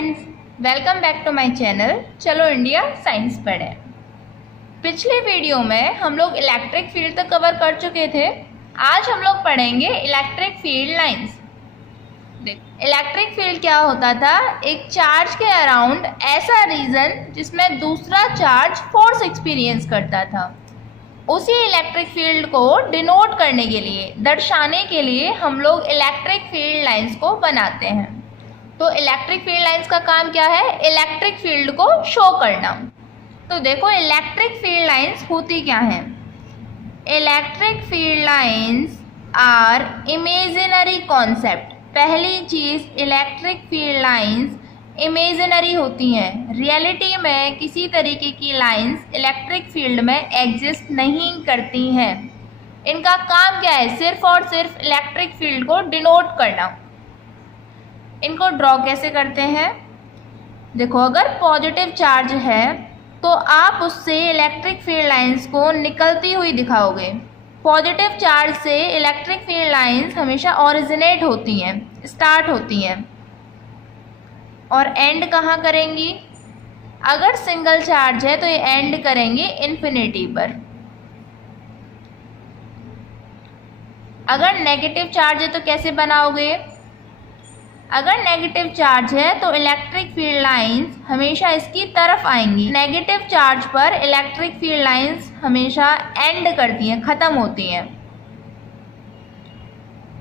Friends, welcome back to my channel. चलो India science पढ़ें। पिछले वीडियो में हम लोग इलेक्ट्रिक फील्ड तक कवर कर चुके थे। आज हम लोग पढ़ेंगे electric field lines. Electric field क्या होता था? एक चार्ज के अराउंड ऐसा रीजन जिसमें दूसरा चार्ज फोर्स एक्सपीरियंस करता था। उसी इलेक्ट्रिक फील्ड को डिनोट करने के लिए, दर्शाने के लिए हम लोग इलेक्ट्रिक फील्ड लाइंस को बनाते हैं। तो इलेक्ट्रिक फील्ड लाइंस का काम क्या है? इलेक्ट्रिक फील्ड को शो करना। तो देखो इलेक्ट्रिक फील्ड लाइंस होती क्या हैं? Electric field lines are imaginary concept. पहली चीज़, इलेक्ट्रिक फील्ड लाइंस इमेजिनरी होती हैं। रियलिटी में किसी तरीके की लाइंस इलेक्ट्रिक फील्ड में एग्जिस्ट नहीं करती हैं। इनका काम क्या है? सिर्फ और सिर्फ इलेक्ट्रिक फील्ड को डिनोट करना। इनको ड्रॉ कैसे करते हैं? देखो, अगर पॉजिटिव चार्ज है तो आप उससे इलेक्ट्रिक फील्ड लाइंस को निकलती हुई दिखाओगे। पॉजिटिव चार्ज से इलेक्ट्रिक फील्ड लाइंस हमेशा ओरिजिनेट होती हैं, स्टार्ट होती हैं, और एंड कहाँ करेंगी? अगर सिंगल चार्ज है तो ये एंड करेंगे इन्फिनिटी पर। अगर नेगेटिव चार्ज है तो कैसे बनाओगे? अगर नेगेटिव चार्ज है तो इलेक्ट्रिक फील्ड लाइंस हमेशा इसकी तरफ आएंगी। नेगेटिव चार्ज पर इलेक्ट्रिक फील्ड लाइंस हमेशा एंड करती हैं, ख़त्म होती हैं।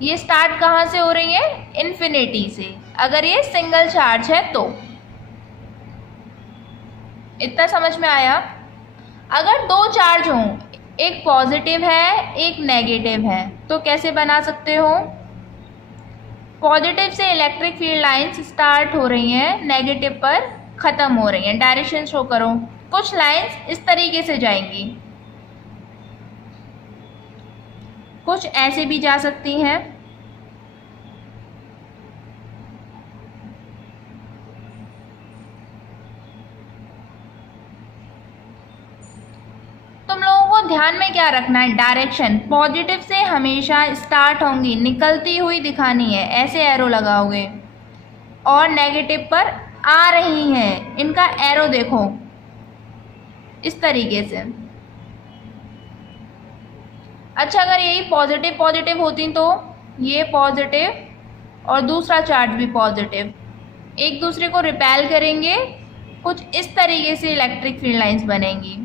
ये स्टार्ट कहाँ से हो रही है? इन्फिनिटी से। अगर ये सिंगल चार्ज है तो। इतना समझ में आया? अगर दो चार्ज हों, एक पॉजिटिव है एक नेगेटिव है, तो कैसे बना सकते हो? पॉजिटिव से इलेक्ट्रिक फील्ड लाइंस स्टार्ट हो रही हैं, नेगेटिव पर ख़त्म हो रही हैं। डायरेक्शन शो करो। कुछ लाइंस इस तरीके से जाएंगी, कुछ ऐसे भी जा सकती हैं। तुम लोगों को ध्यान में क्या रखना है? डायरेक्शन पॉजिटिव से हमेशा स्टार्ट होंगी, निकलती हुई दिखानी है, ऐसे एरो लगाओगे। और नेगेटिव पर आ रही हैं, इनका एरो देखो इस तरीके से। अच्छा, अगर यही पॉजिटिव पॉजिटिव होती तो ये पॉजिटिव और दूसरा चार्ज भी पॉजिटिव, एक दूसरे को रिपेल करेंगे, कुछ इस तरीके से इलेक्ट्रिक फील्ड लाइंस बनेंगी।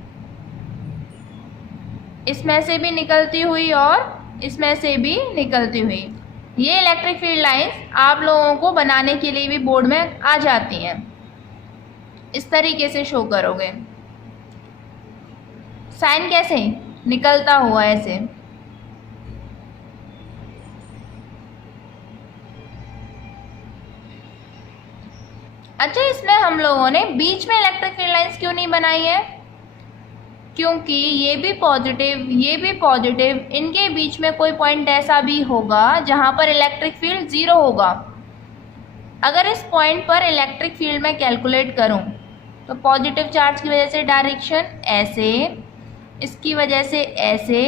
इसमें से भी निकलती हुई और इसमें से भी निकलती हुई। ये इलेक्ट्रिक फील्ड लाइंस आप लोगों को बनाने के लिए भी बोर्ड में आ जाती हैं। इस तरीके से शो करोगे। साइन कैसे? निकलता हुआ ऐसे। अच्छा, इसमें हम लोगों ने बीच में इलेक्ट्रिक फील्ड लाइंस क्यों नहीं बनाई है? क्योंकि ये भी पॉजिटिव, ये भी पॉजिटिव, इनके बीच में कोई पॉइंट ऐसा भी होगा जहाँ पर इलेक्ट्रिक फील्ड ज़ीरो होगा। अगर इस पॉइंट पर इलेक्ट्रिक फील्ड में कैलकुलेट करूँ तो पॉजिटिव चार्ज की वजह से डायरेक्शन ऐसे, इसकी वजह से ऐसे,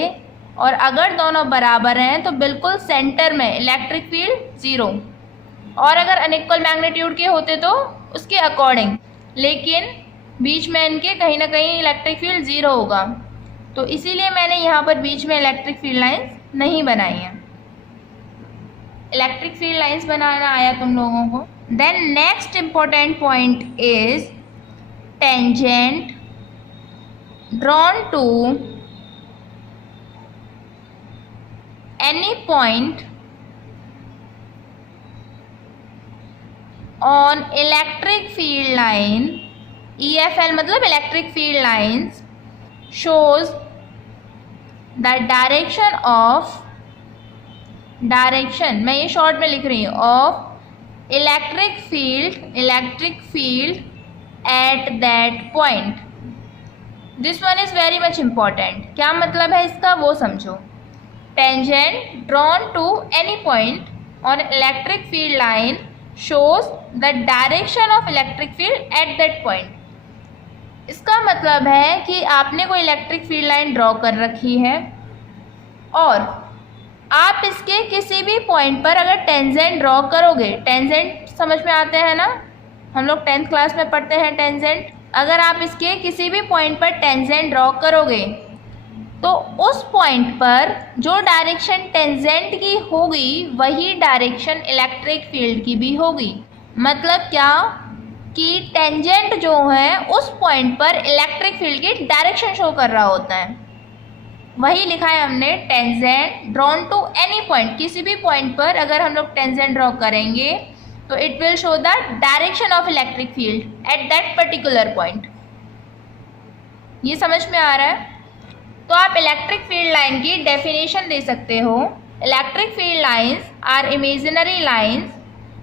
और अगर दोनों बराबर हैं तो बिल्कुल सेंटर में इलेक्ट्रिक फील्ड ज़ीरो। और अगर अनइक्वल मैग्नीट्यूड के होते तो उसके अकॉर्डिंग, लेकिन बीच में इनके कहीं ना कहीं इलेक्ट्रिक फील्ड ज़ीरो होगा। तो इसीलिए मैंने यहाँ पर बीच में इलेक्ट्रिक फील्ड लाइंस नहीं बनाई हैं। इलेक्ट्रिक फील्ड लाइंस बनाना आया तुम लोगों को? Then next important point is tangent drawn to any point on electric field line. EFL मतलब electric field lines shows the direction of, direction मैं ये शॉर्ट में लिख रही हूँ, of electric field at that point. This one is very much important. क्या मतलब है इसका वो समझो। Tangent drawn to any point on electric field line shows the direction of electric field at that point। इसका मतलब है कि आपने कोई इलेक्ट्रिक फील्ड लाइन ड्रॉ कर रखी है और आप इसके किसी भी पॉइंट पर अगर टेंजेंट ड्रॉ करोगे, टेंजेंट समझ में आते हैं ना, हम लोग 10th क्लास में पढ़ते हैं टेंजेंट। अगर आप इसके किसी भी पॉइंट पर टेंजेंट ड्रॉ करोगे तो उस पॉइंट पर जो डायरेक्शन टेंजेंट की होगी वही डायरेक्शन इलेक्ट्रिक फील्ड की भी होगी। मतलब क्या कि टेंजेंट जो है उस पॉइंट पर इलेक्ट्रिक फील्ड की डायरेक्शन शो कर रहा होता है। वही लिखा है हमने, tangent drawn to any point, किसी भी पॉइंट पर अगर हम लोग टेंजेंट ड्रॉ करेंगे तो it will show the direction of electric field at that particular point. ये समझ में आ रहा है? तो आप इलेक्ट्रिक फील्ड लाइन की डेफिनेशन दे सकते हो। Electric field lines are imaginary lines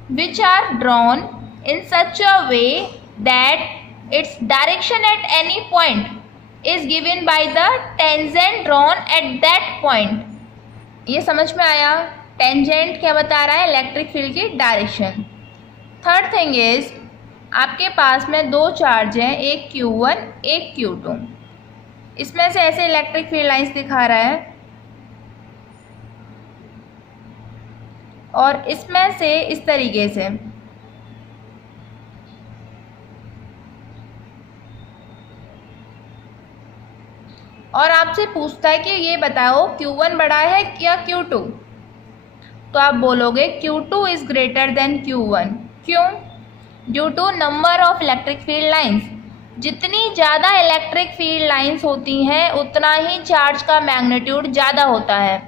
which are drawn in such a way that its direction at any point is given by the tangent drawn at that point। ये समझ में आया? Tangent क्या बता रहा है? इलेक्ट्रिक फील्ड की direction. Third thing is, आपके पास में दो चार्ज हैं, एक Q1 एक Q2। इसमें से ऐसे इलेक्ट्रिक फील्ड लाइंस दिखा रहा है और इसमें से इस तरीके से। और आपसे पूछता है कि ये बताओ Q1 बड़ा है या Q2, तो आप बोलोगे Q2 is greater than Q1। क्यों? Due to number of electric field lines. जितनी ज़्यादा इलेक्ट्रिक फील्ड लाइंस होती हैं उतना ही चार्ज का मैग्नीट्यूड ज़्यादा होता है।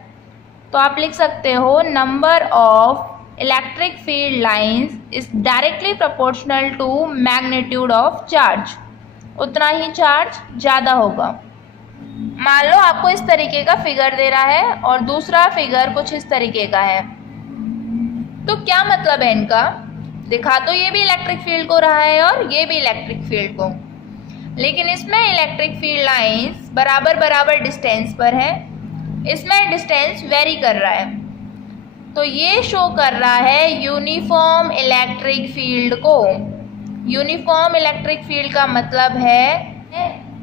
तो आप लिख सकते हो number of electric field lines is directly proportional to magnitude of charge. उतना ही चार्ज ज़्यादा होगा। मान लो आपको इस तरीके का फिगर दे रहा है और दूसरा फिगर कुछ इस तरीके का है, तो क्या मतलब है इनका? दिखा तो ये भी इलेक्ट्रिक फील्ड को रहा है और ये भी इलेक्ट्रिक फील्ड को, लेकिन इसमें इलेक्ट्रिक फील्ड लाइंस बराबर बराबर डिस्टेंस पर है, इसमें डिस्टेंस वेरी कर रहा है। तो ये शो कर रहा है यूनिफॉर्म इलेक्ट्रिक फील्ड को। यूनिफॉर्म इलेक्ट्रिक फील्ड का मतलब है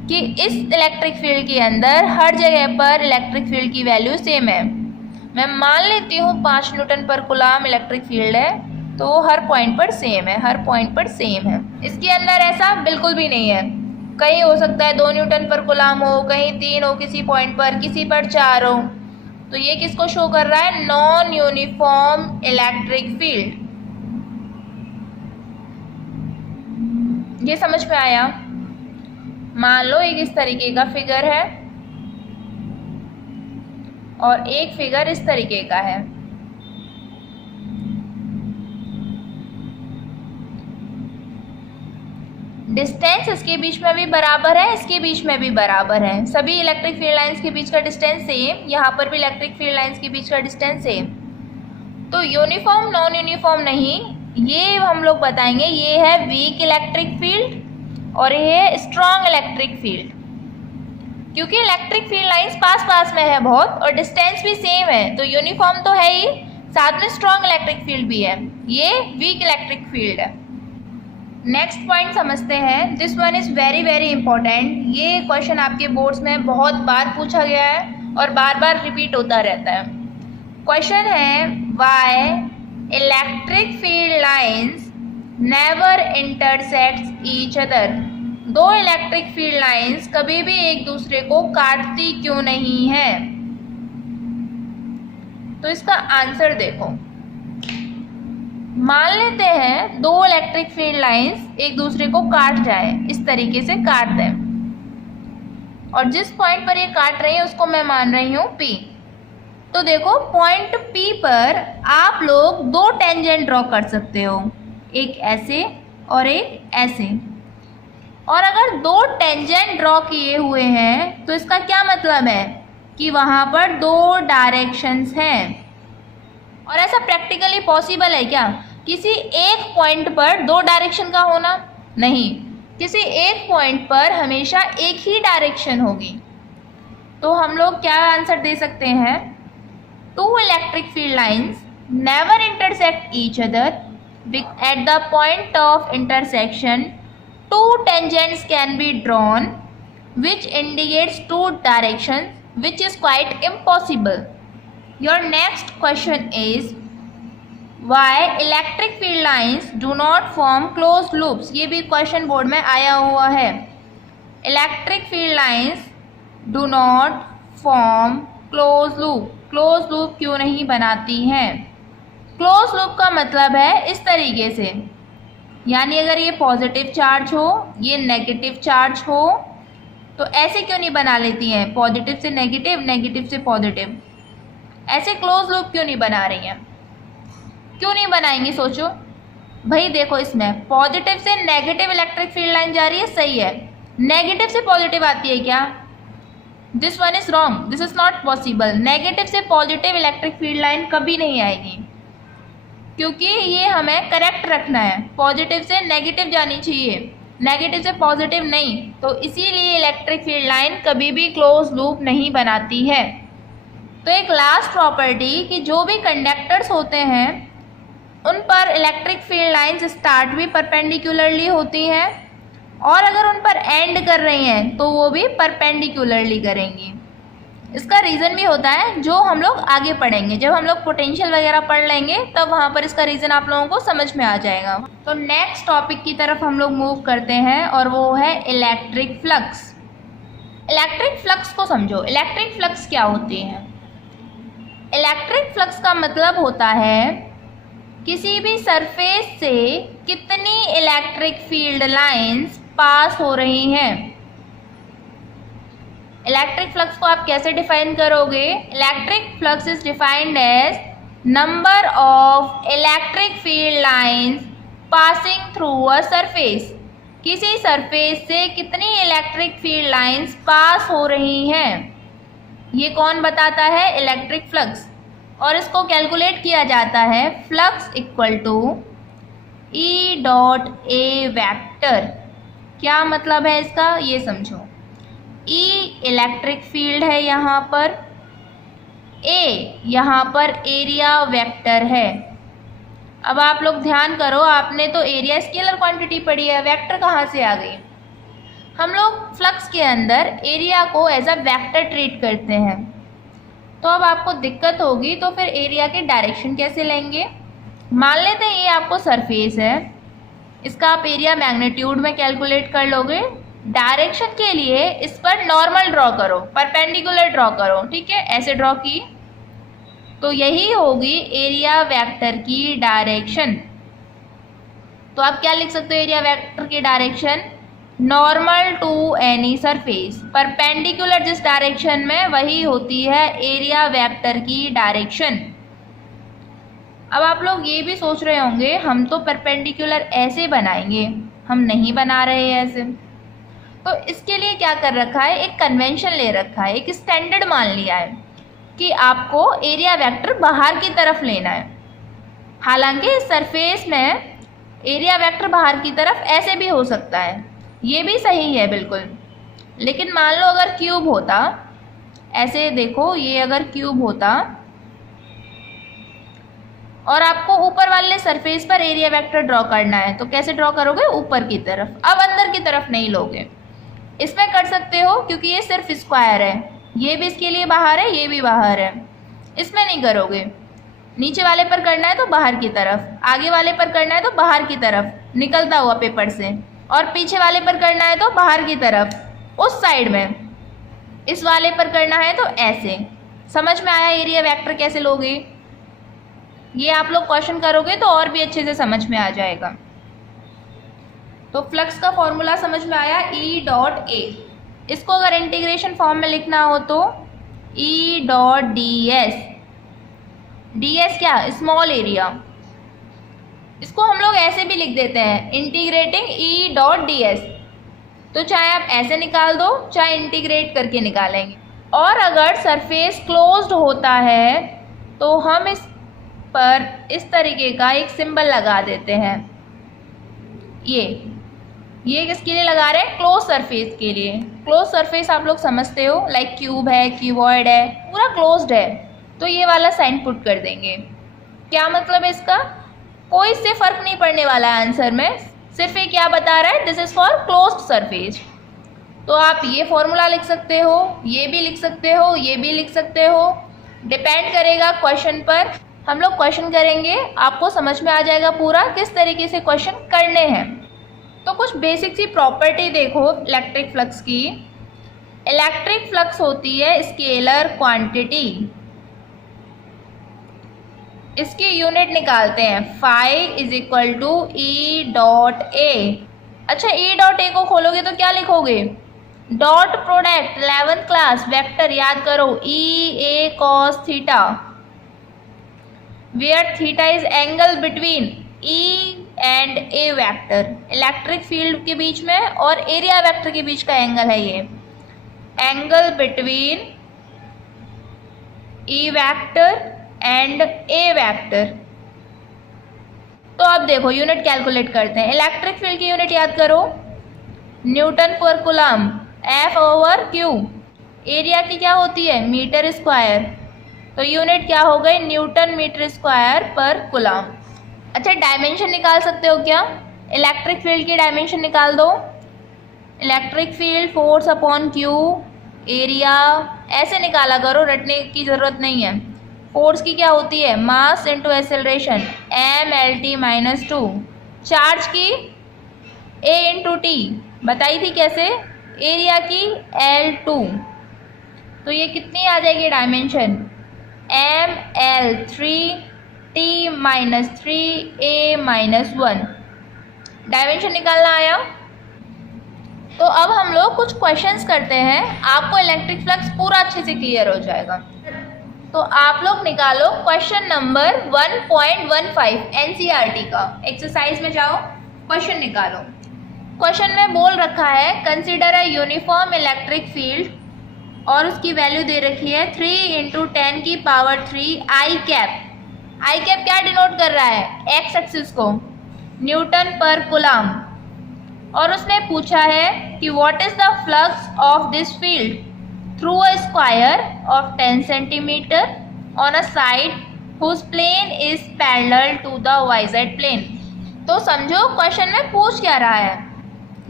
कि इस इलेक्ट्रिक फील्ड के अंदर हर जगह पर इलेक्ट्रिक फील्ड की वैल्यू सेम है। मैं मान लेती हूँ 5 न्यूटन पर कूलम इलेक्ट्रिक फील्ड है, तो वो हर पॉइंट पर सेम है, हर पॉइंट पर सेम है। इसके अंदर ऐसा बिल्कुल भी नहीं है, कहीं हो सकता है 2 न्यूटन पर कूलम हो, कहीं 3 हो किसी पॉइंट पर, किसी पर 4 हो। तो ये किसको शो कर रहा है? Non uniform electric field. ये समझ में आया? मान लो एक इस तरीके का फिगर है और एक फिगर इस तरीके का है। डिस्टेंस इसके बीच में भी बराबर है, इसके बीच में भी बराबर है। सभी इलेक्ट्रिक फील्ड लाइंस के बीच का डिस्टेंस सेम, यहाँ पर भी इलेक्ट्रिक फील्ड लाइंस के बीच का डिस्टेंस सेम। तो यूनिफॉर्म नॉन यूनिफॉर्म नहीं, ये हम लोग बताएंगे ये है वीक इलेक्ट्रिक फील्ड और ये है स्ट्रॉन्ग इलेक्ट्रिक फील्ड। क्योंकि इलेक्ट्रिक फील्ड लाइंस पास पास में है बहुत और डिस्टेंस भी सेम है, तो यूनिफॉर्म तो है ही, साथ में स्ट्रॉन्ग इलेक्ट्रिक फील्ड भी है। ये वीक इलेक्ट्रिक फील्ड है। नेक्स्ट पॉइंट समझते हैं। This one is very very important. ये क्वेश्चन आपके बोर्ड्स में बहुत बार पूछा गया है और बार बार रिपीट होता रहता है। क्वेश्चन है, why electric field lines never intersects each other. दो इलेक्ट्रिक फील्ड लाइंस कभी भी एक दूसरे को काटती क्यों नहीं है? तो इसका आंसर देखो। मान लेते हैं दो इलेक्ट्रिक फील्ड लाइंस एक दूसरे को काट जाए, इस तरीके से काट दें, और जिस पॉइंट पर ये काट रही है उसको मैं मान रही हूँ P। तो देखो पॉइंट P पर आप लोग दो टेंजेंट ड्रॉ कर सकते हो, एक ऐसे और एक ऐसे। और अगर दो टेंजेंट ड्रॉ किए हुए हैं तो इसका क्या मतलब है कि वहाँ पर दो डायरेक्शंस हैं। और ऐसा प्रैक्टिकली पॉसिबल है क्या किसी एक पॉइंट पर दो डायरेक्शन का होना? नहीं, किसी एक पॉइंट पर हमेशा एक ही डायरेक्शन होगी। तो हम लोग क्या आंसर दे सकते हैं? Two electric field lines never intersect each other, at the point of intersection two tangents can be drawn which indicates two directions, which is quite impossible. Your next question is, Y electric field lines do not form close loops, ये भी question board में आया हुआ है। Electric field lines do not form close loop, close loop क्यों नहीं बनाती हैं? क्लोज लूप का मतलब है इस तरीके से, यानी अगर ये पॉजिटिव चार्ज हो, ये नेगेटिव चार्ज हो, तो ऐसे क्यों नहीं बना लेती हैं? पॉजिटिव से नेगेटिव, नेगेटिव से पॉजिटिव, ऐसे क्लोज लूप क्यों नहीं बना रही हैं? क्यों नहीं बनाएंगी? सोचो भाई, देखो इसमें पॉजिटिव से नेगेटिव इलेक्ट्रिक फील्ड लाइन जा रही है, सही है। नेगेटिव से पॉजिटिव आती है क्या? This one is wrong, this is not possible. Negative से पॉजिटिव इलेक्ट्रिक फील्ड लाइन कभी नहीं आएगी, क्योंकि ये हमें करेक्ट रखना है। पॉजिटिव से नेगेटिव जानी चाहिए, नेगेटिव से पॉजिटिव नहीं। तो इसीलिए इलेक्ट्रिक फील्ड लाइन कभी भी क्लोज लूप नहीं बनाती है। तो एक लास्ट प्रॉपर्टी कि जो भी कंडक्टर्स होते हैं उन पर इलेक्ट्रिक फील्ड लाइंस स्टार्ट भी परपेंडिकुलरली होती हैं, और अगर उन पर एंड कर रही हैं तो वो भी परपेंडिकुलरली करेंगी। इसका रीज़न भी होता है जो हम लोग आगे पढ़ेंगे, जब हम लोग पोटेंशियल वगैरह पढ़ लेंगे तब वहाँ पर इसका रीज़न आप लोगों को समझ में आ जाएगा। तो नेक्स्ट टॉपिक की तरफ हम लोग मूव करते हैं, और वो है इलेक्ट्रिक फ्लक्स। इलेक्ट्रिक फ्लक्स को समझो। इलेक्ट्रिक फ्लक्स क्या होती है? इलेक्ट्रिक फ्लक्स का मतलब होता है किसी भी सरफेस से कितनी इलेक्ट्रिक फील्ड लाइंस पास हो रही हैं। इलेक्ट्रिक फ्लक्स को आप कैसे डिफाइन करोगे? Electric flux is defined as number of electric field lines passing through a surface. किसी सरफेस से कितनी इलेक्ट्रिक फील्ड लाइंस पास हो रही हैं, ये कौन बताता है? Electric flux. और इसको कैलकुलेट किया जाता है flux equal to E dot A vector. क्या मतलब है इसका, ये समझो। ई इलेक्ट्रिक फील्ड है यहाँ पर, ए यहाँ पर एरिया वेक्टर है। अब आप लोग ध्यान करो, आपने तो एरिया स्केलर क्वांटिटी पढ़ी है, वेक्टर कहाँ से आ गई? हम लोग फ्लक्स के अंदर एरिया को एज अ वेक्टर ट्रीट करते हैं। तो अब आपको दिक्कत होगी, तो फिर एरिया के डायरेक्शन कैसे लेंगे? मान लेते हैं ये आपको सरफेस है, इसका आप एरिया मैग्नीट्यूड में कैलकुलेट कर लोगे। डायरेक्शन के लिए इस पर नॉर्मल ड्रॉ करो, परपेंडिकुलर ड्रॉ करो, ठीक है, ऐसे ड्रॉ की, तो यही होगी एरिया वेक्टर की डायरेक्शन। तो आप क्या लिख सकते हो एरिया वेक्टर की direction? Normal to any surface, perpendicular जिस डायरेक्शन में वही होती है एरिया वेक्टर की डायरेक्शन। अब आप लोग ये भी सोच रहे होंगे हम तो परपेंडिकुलर ऐसे बनाएंगे, हम नहीं बना रहे हैं ऐसे। तो इसके लिए क्या कर रखा है, एक कन्वेंशन ले रखा है, एक स्टैंडर्ड मान लिया है कि आपको एरिया वेक्टर बाहर की तरफ लेना है। हालांकि सरफेस में एरिया वेक्टर बाहर की तरफ ऐसे भी हो सकता है, ये भी सही है बिल्कुल। लेकिन मान लो अगर क्यूब होता, ऐसे देखो, ये अगर क्यूब होता और आपको ऊपर वाले सरफेस पर एरिया वेक्टर ड्रॉ करना है, तो कैसे ड्रॉ करोगे? ऊपर की तरफ। अब अंदर की तरफ नहीं लोगे। इसमें कर सकते हो क्योंकि ये सिर्फ स्क्वायर है, ये भी इसके लिए बाहर है, ये भी बाहर है। इसमें नहीं करोगे। नीचे वाले पर करना है तो बाहर की तरफ, आगे वाले पर करना है तो बाहर की तरफ निकलता हुआ पेपर से, और पीछे वाले पर करना है तो बाहर की तरफ उस साइड में, इस वाले पर करना है तो ऐसे। समझ में आया एरिया वेक्टर कैसे लोगे? ये आप लोग क्वेश्चन करोगे तो और भी अच्छे से समझ में आ जाएगा। तो फ्लक्स का फॉर्मूला समझ में आया, ई डॉट ए। इसको अगर इंटीग्रेशन फॉर्म में लिखना हो तो E dot d s. D s क्या? Small area. इसको हम लोग ऐसे भी लिख देते हैं, integrating E dot d s. तो चाहे आप ऐसे निकाल दो, चाहे इंटीग्रेट करके निकालेंगे। और अगर सरफेस क्लोज्ड होता है तो हम इस पर इस तरीके का एक सिंबल लगा देते हैं। ये किसके लिए लगा रहे हैं? क्लोज सरफेस के लिए। क्लोज सरफेस आप लोग समझते हो, लाइक क्यूब है, क्यूबॉइड है, पूरा क्लोज्ड है, तो ये वाला साइन पुट कर देंगे। क्या मतलब है इसका? कोई इससे फर्क नहीं पड़ने वाला है आंसर में, सिर्फ ये क्या बता रहा है, this is for closed surface. तो आप ये फॉर्मूला लिख सकते हो, ये भी लिख सकते हो, ये भी लिख सकते हो, डिपेंड करेगा क्वेश्चन पर हम लोग क्वेश्चन करेंगे, आपको समझ में आ जाएगा पूरा किस तरीके से क्वेश्चन करने हैं। तो कुछ बेसिक सी प्रॉपर्टी देखो इलेक्ट्रिक फ्लक्स की। इलेक्ट्रिक फ्लक्स होती है स्केलर क्वांटिटी। इसकी यूनिट निकालते हैं, phi is equal to E dot A. अच्छा, ई डॉट ए को खोलोगे तो क्या लिखोगे? Dot product 11th class vector याद करो, E A cos theta, where theta is angle between E and A vector. Electric field के बीच में और एरिया वेक्टर के बीच का एंगल है ये, angle between E vector and A vector. तो अब देखो यूनिट कैलकुलेट करते हैं। इलेक्ट्रिक फील्ड की यूनिट याद करो, न्यूटन पर coulomb, F over Q. Area की क्या होती है? Metre square. तो यूनिट क्या हो गई? न्यूटन मीटर स्क्वायर पर कूलम। अच्छा, डायमेंशन निकाल सकते हो क्या? इलेक्ट्रिक फील्ड की डायमेंशन निकाल दो। Electric field force upon Q, area, ऐसे निकाला करो, रटने की ज़रूरत नहीं है। फोर्स की क्या होती है? Mass into acceleration, M L T minus 2। Charge की ए इंटू टी, बताई थी कैसे? एरिया की L2। तो ये कितनी आ जाएगी dimension? M L 3 T minus 3 A minus 1। Dimension निकालना आया। तो अब हम लोग कुछ क्वेश्चंस करते हैं, आपको इलेक्ट्रिक फ्लक्स पूरा अच्छे से क्लियर हो जाएगा। तो आप लोग निकालो क्वेश्चन नंबर 1.15 NCERT का। एक्सरसाइज में जाओ, क्वेश्चन निकालो। क्वेश्चन में बोल रखा है consider a uniform electric field और उसकी वैल्यू दे रखी है 3 इंटू 10 की power 3 I cap. I cap क्या डिनोट कर रहा है? एक्स एक्सिस को, न्यूटन पर कूलम। और उसने पूछा है कि what is the flux of this field through a square of 10 centimetre on a side whose plane is parallel to the YZ plane. तो समझो क्वेश्चन में पूछ क्या रहा है।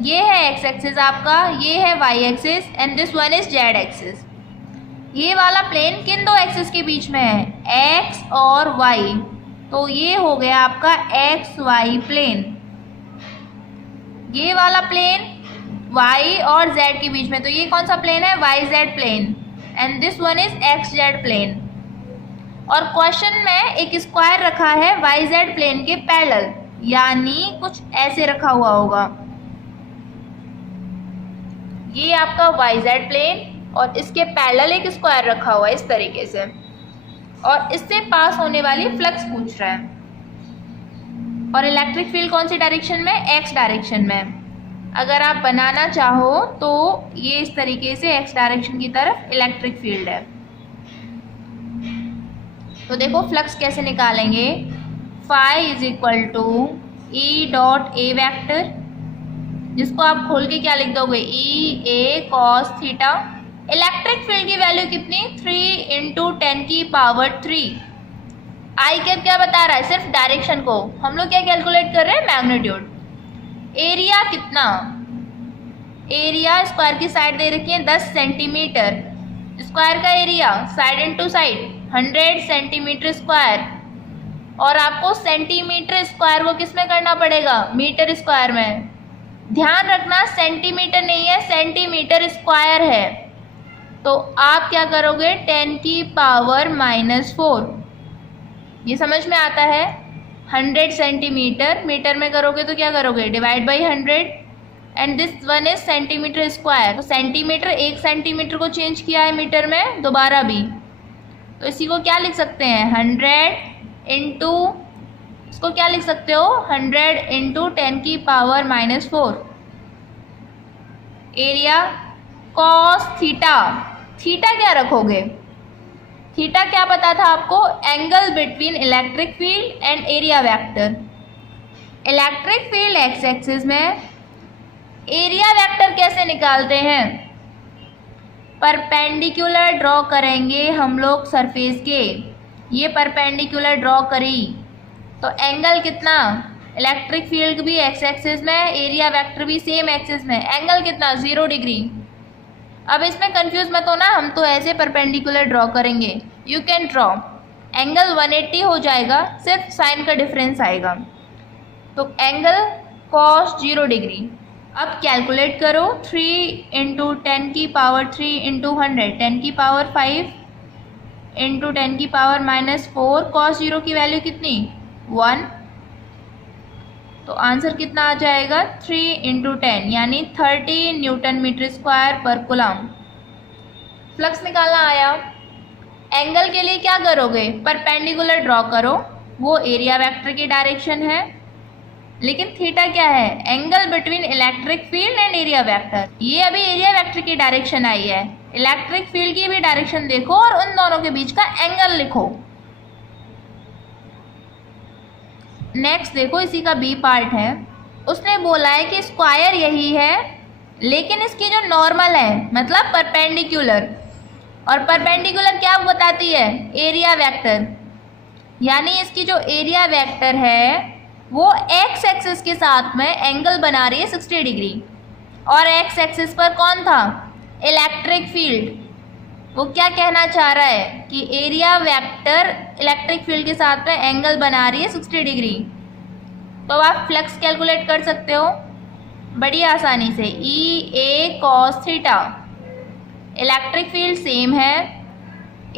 ये है एक्स एक्सिस आपका, ये है Y axis and this one is Z axis. ये वाला प्लेन किन दो एक्सिस के बीच में है? एक्स और वाई। तो ये हो गया आपका एक्स वाई प्लेन। ये वाला प्लेन वाई और जेड के बीच में, तो ये कौन सा प्लेन है? Y Z plane and this one is X Z plane. और क्वेश्चन में एक स्क्वायर रखा है वाई जेड प्लेन के पैरेलल, यानी कुछ ऐसे रखा हुआ होगा। ये आपका वाई जेड प्लेन और इसके पैरेलल एक स्क्वायर रखा हुआ है इस तरीके से, और इससे पास होने वाली फ्लक्स पूछ रहा है। और इलेक्ट्रिक फील्ड कौन सी डायरेक्शन में? एक्स डायरेक्शन में। अगर आप बनाना चाहो तो ये इस तरीके से एक्स डायरेक्शन की तरफ इलेक्ट्रिक फील्ड है। तो देखो फ्लक्स कैसे निकालेंगे। Phi is equal to E dot A vector, जिसको आप खोल के क्या लिख दोगे? E A cos theta. Electric field की वैल्यू कितनी? 3 इंटू 10 की पावर 3। आई कैप क्या बता रहा है? सिर्फ डायरेक्शन को। हम लोग क्या कैलकुलेट कर रहे हैं? मैग्नीट्यूड। एरिया कितना? एरिया स्क्वायर की साइड दे रखी है 10 सेंटीमीटर। स्क्वायर का area side into side 100 centimetre square. और आपको सेंटीमीटर स्क्वायर को किस में करना पड़ेगा? मीटर स्क्वायर में। ध्यान रखना सेंटीमीटर नहीं है, सेंटीमीटर स्क्वायर है। तो आप क्या करोगे? 10 की पावर माइनस 4। ये समझ में आता है? 100 सेंटीमीटर मीटर में करोगे तो क्या करोगे? Divide by 100 and this one is centimetre square. तो सेंटीमीटर, 1 सेंटीमीटर को चेंज किया है मीटर में दोबारा भी, तो इसी को क्या लिख सकते हैं? 100 इंटू, इसको क्या लिख सकते हो? 100 इंटू 10 की power minus 4। Area cos theta. Theta क्या रखोगे? थीटा क्या पता था आपको? Angle between electric field and area vector. Electric field x axis में, एरिया वेक्टर कैसे निकालते हैं? परपेंडिकुलर ड्रॉ करेंगे हम लोग सरफेस के। ये परपेंडिकुलर ड्रॉ करी तो एंगल कितना? इलेक्ट्रिक फील्ड भी एक्स एक्सिस में, एरिया वेक्टर भी सेम एक्सिस में, एंगल कितना? 0 डिग्री। अब इसमें कंफ्यूज मत होना, हम तो ऐसे परपेंडिकुलर ड्रॉ करेंगे। यू कैन ड्रॉ एंगल 180 हो जाएगा, सिर्फ साइन का डिफरेंस आएगा। तो एंगल cos 0 डिग्री। अब कैलकुलेट करो, 3 इंटू 10 की पावर 3 इंटू 100, 10 की पावर 5 इंटू 10 की पावर -4, cos 0 की वैल्यू कितनी 1। तो आंसर कितना आ जाएगा 3 इंटू 10 यानी 30 न्यूटन मीटर स्क्वायर पर कूलम। फ्लक्स निकालना आया। एंगल के लिए क्या करोगे, परपेंडिकुलर ड्रॉ करो, वो एरिया वेक्टर की डायरेक्शन है। लेकिन थीटा क्या है, angle between electric field and area vector. ये अभी एरिया वेक्टर की डायरेक्शन आई है, इलेक्ट्रिक फील्ड की भी डायरेक्शन देखो और उन दोनों के बीच का एंगल लिखो। नेक्स्ट देखो, इसी का बी पार्ट है। उसने बोला है कि स्क्वायर यही है, लेकिन इसकी जो नॉर्मल है मतलब परपेंडिकुलर, और परपेंडिकुलर क्या बताती है, एरिया वेक्टर। यानी इसकी जो एरिया वेक्टर है वो एक्स एक्सिस के साथ में एंगल बना रही है 60 डिग्री, और एक्स एक्सिस पर कौन था, इलेक्ट्रिक फील्ड। वो क्या कहना चाह रहा है कि एरिया वेक्टर इलेक्ट्रिक फील्ड के साथ में एंगल बना रही है 60 डिग्री। तो आप फ्लक्स कैलकुलेट कर सकते हो बड़ी आसानी से, E A cos theta. Electric field same है,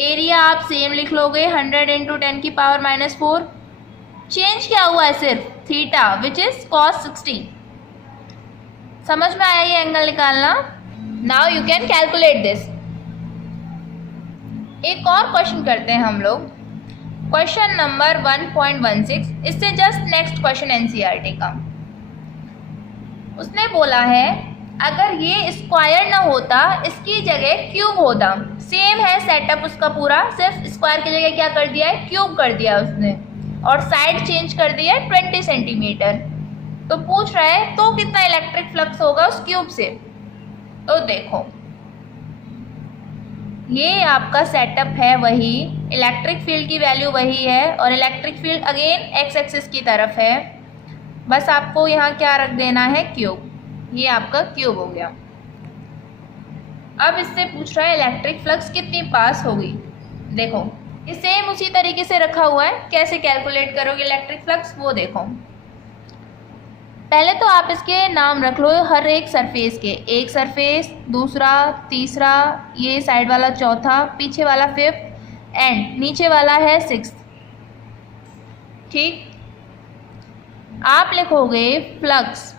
एरिया आप सेम लिख लोगे 100 इंटू 10 की पावर -4। चेंज क्या हुआ है, सिर्फ थीटा विच इज cos 60। समझ में आया ये एंगल निकालना। Now you can calculate this. एक और क्वेश्चन करते हैं हम लोग, क्वेश्चन नंबर 1.16, इससे जस्ट नेक्स्ट क्वेश्चन एनसीईआरटी का। उसने बोला है अगर ये स्क्वायर ना होता, इसकी जगह क्यूब होता। सेम है सेटअप उसका पूरा, सिर्फ स्क्वायर की जगह क्या कर दिया है, क्यूब कर दिया उसने, और साइड चेंज कर दिया 20 सेंटीमीटर। तो पूछ रहा है तो कितना इलेक्ट्रिक फ्लक्स होगा उस क्यूब से। तो देखो ये आपका सेटअप है वही, इलेक्ट्रिक फील्ड की वैल्यू वही है, और electric field again x axis की तरफ है। बस आपको यहाँ क्या रख देना है, क्यूब। ये आपका क्यूब हो गया। अब इससे पूछ रहा है इलेक्ट्रिक फ्लक्स कितनी पास होगी। देखो ये सेम उसी तरीके से रखा हुआ है, कैसे कैलकुलेट करोगे इलेक्ट्रिक फ्लक्स वो देखो। पहले तो आप इसके नाम रख लो हर एक सरफेस के, एक सरफेस, दूसरा, तीसरा, ये साइड वाला चौथा, पीछे वाला 5th एंड नीचे वाला है 6th। ठीक, आप लिखोगे फ्लक्स।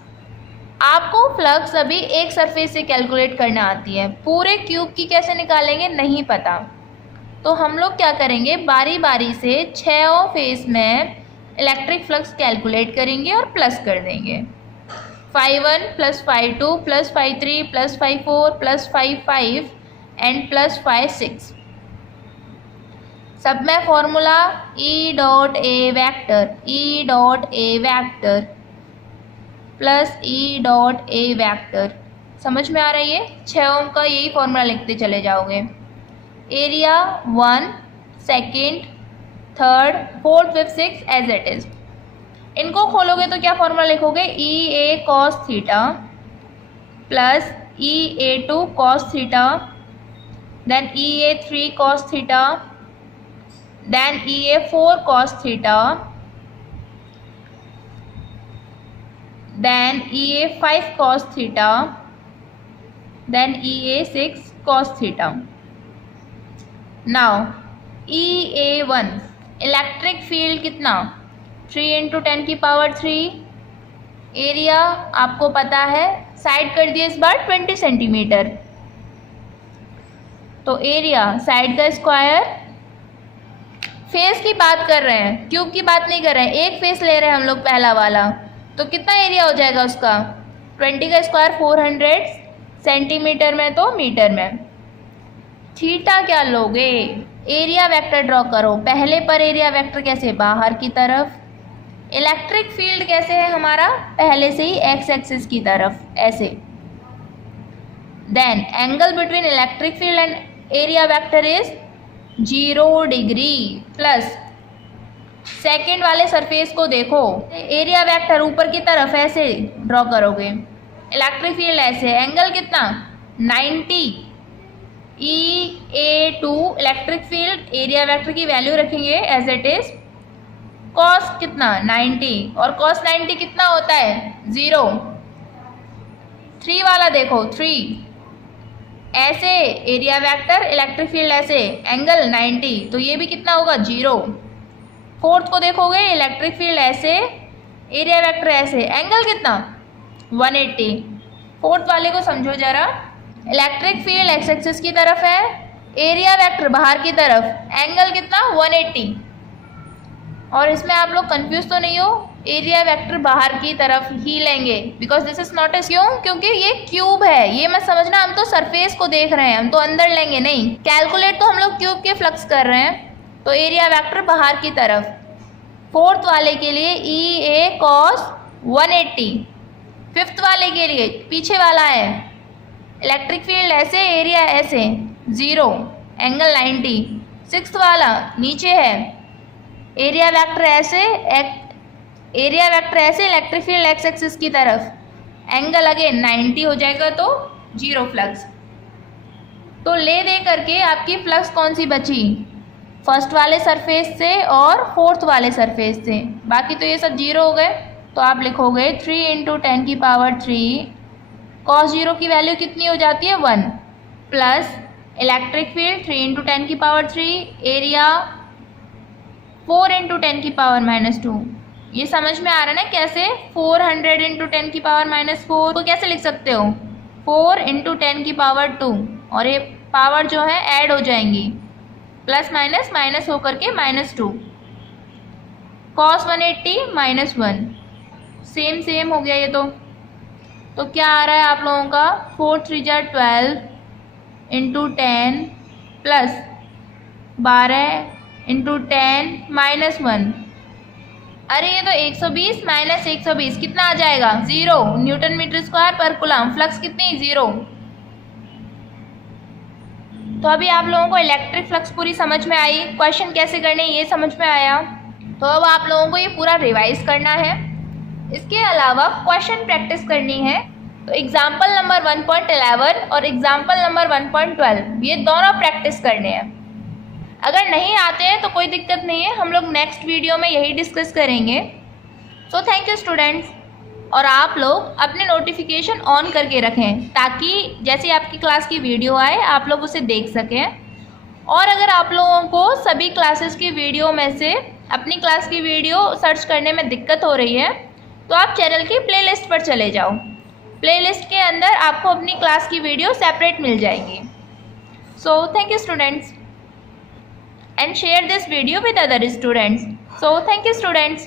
आपको फ्लक्स अभी एक सरफेस से कैलकुलेट करना आती है, पूरे क्यूब की कैसे निकालेंगे नहीं पता। तो हम लोग क्या करेंगे, बारी बारी से 6 फेस में इलेक्ट्रिक फ्लक्स कैलकुलेट करेंगे और प्लस कर देंगे। 5 1 + 5 2 + 5 3 + 5 4 + 5 5 एंड + 5 6। सब में formula E dot A vector plus E dot A vector. समझ में आ रही है, 6 ओम का यही फॉर्मूला लिखते चले जाओगे। Area 1, 2nd, 3rd, 4th, 5th, 6th as it is. इनको खोलोगे तो क्या फॉर्मूला लिखोगे, E A cos theta plus E A 2 cos theta, then E A 3 cos theta, then E A 4 cos theta, then E A 5 cos theta, then E A 6 cos theta. Now EA1 electric field कितना, 3 into 10 की power 3। Area आपको पता है, side कर दिया इस बार 20 centimetre. तो area side का स्क्वायर। फेस की बात कर रहे हैं, क्यूब की बात नहीं कर रहे हैं, एक फेस ले रहे हैं हम लोग पहला वाला। तो कितना एरिया हो जाएगा उसका, 20 का स्क्वायर 400 सेंटीमीटर में तो मीटर में। थीटा क्या लोगे, एरिया वेक्टर ड्रॉ करो। पहले पर एरिया वेक्टर कैसे, बाहर की तरफ। इलेक्ट्रिक फील्ड कैसे है हमारा, पहले से ही एक्स एक्सिस की तरफ ऐसे। Then angle between electric field and area vector is 0 degree plus. Second वाले सरफेस को देखो, एरिया वेक्टर ऊपर की तरफ ऐसे ड्रॉ करोगे, इलेक्ट्रिक फील्ड ऐसे, एंगल कितना 90। EA2 electric field area vector की वैल्यू रखेंगे एज इट इज कॉस कितना 90 और कॉस 90 कितना होता है 0। 3 वाला देखो 3 ऐसे एरिया वेक्टर इलेक्ट्रिक फील्ड ऐसे एंगल 90 तो ये भी कितना होगा 0। 4th को देखोगे इलेक्ट्रिक फील्ड ऐसे एरिया वेक्टर ऐसे एंगल कितना 180। 4th वाले को समझो जरा, इलेक्ट्रिक फील्ड एक्स एक्सिस की तरफ है, एरिया वेक्टर बाहर की तरफ, एंगल कितना 180। और इसमें आप लोग कंफ्यूज तो नहीं हो, एरिया वेक्टर बाहर की तरफ ही लेंगे because this is not a क्योंकि ये क्यूब है। ये मत समझना हम तो सरफेस को देख रहे हैं, हम तो अंदर लेंगे नहीं। कैलकुलेट तो हम लोग क्यूब के फ्लक्स कर रहे हैं, तो एरिया वेक्टर बाहर की तरफ। 4th वाले के लिए EA cos 180। 5th वाले के लिए पीछे वाला है इलेक्ट्रिक फील्ड ऐसे एरिया ऐसे 0 एंगल 90। 6th वाला नीचे है एरिया वेक्टर ऐसे इलेक्ट्रिक फील्ड एक्स एक्सिस की तरफ, एंगल अगेन 90 हो जाएगा तो 0 फ्लक्स। तो ले दे करके आपकी फ्लक्स कौन सी बची, फर्स्ट वाले सरफेस से और 4th वाले सरफेस से, बाकी तो ये सब 0 हो गए। तो आप लिखोगे 3 × 10 की पावर 3 cos 0 की वैल्यू कितनी हो जाती है 1 प्लस इलेक्ट्रिक फील्ड 3 × 10 की पावर 3 एरिया 4 × 10 की पावर -2। ये समझ में आ रहा है ना कैसे 400 × 10 की पावर -4 को कैसे लिख सकते हो 4 × 10 की पावर 2 और ये पावर जो है ऐड हो जाएंगी प्लस माइनस माइनस होकर के -2 cos 180 -1 सेम हो गया ये तो क्या आ रहा है आप लोगों का 4 3 जा 12 × 10 प्लस 12 × 10 -1। अरे ये तो 120 - 120 कितना आ जाएगा 0 न्यूटन मीटर स्क्वायर पर कूलम। फ्लक्स कितनी 0। तो अभी आप लोगों को इलेक्ट्रिक फ्लक्स पूरी समझ में आई, क्वेश्चन कैसे करने ये समझ में आया। तो अब आप लोगों को ये पूरा रिवाइज करना है, इसके अलावा क्वेश्चन प्रैक्टिस करनी है। तो एग्जाम्पल नंबर 1.11 और एग्जाम्पल नंबर 1.12 ये दोनों प्रैक्टिस करने हैं। अगर नहीं आते हैं तो कोई दिक्कत नहीं है, हम लोग नेक्स्ट वीडियो में यही डिस्कस करेंगे। So thank you students. और आप लोग अपने नोटिफिकेशन ऑन करके रखें ताकि जैसे आपकी क्लास की वीडियो आए आप लोग उसे देख सकें। और अगर आप लोगों को सभी क्लासेस की वीडियो में से अपनी क्लास की वीडियो सर्च करने में दिक्कत हो रही है तो आप चैनल की प्लेलिस्ट पर चले जाओ। प्लेलिस्ट के अंदर आपको अपनी क्लास की वीडियो सेपरेट मिल जाएगी। So thank you students and share this video with other students. So thank you students.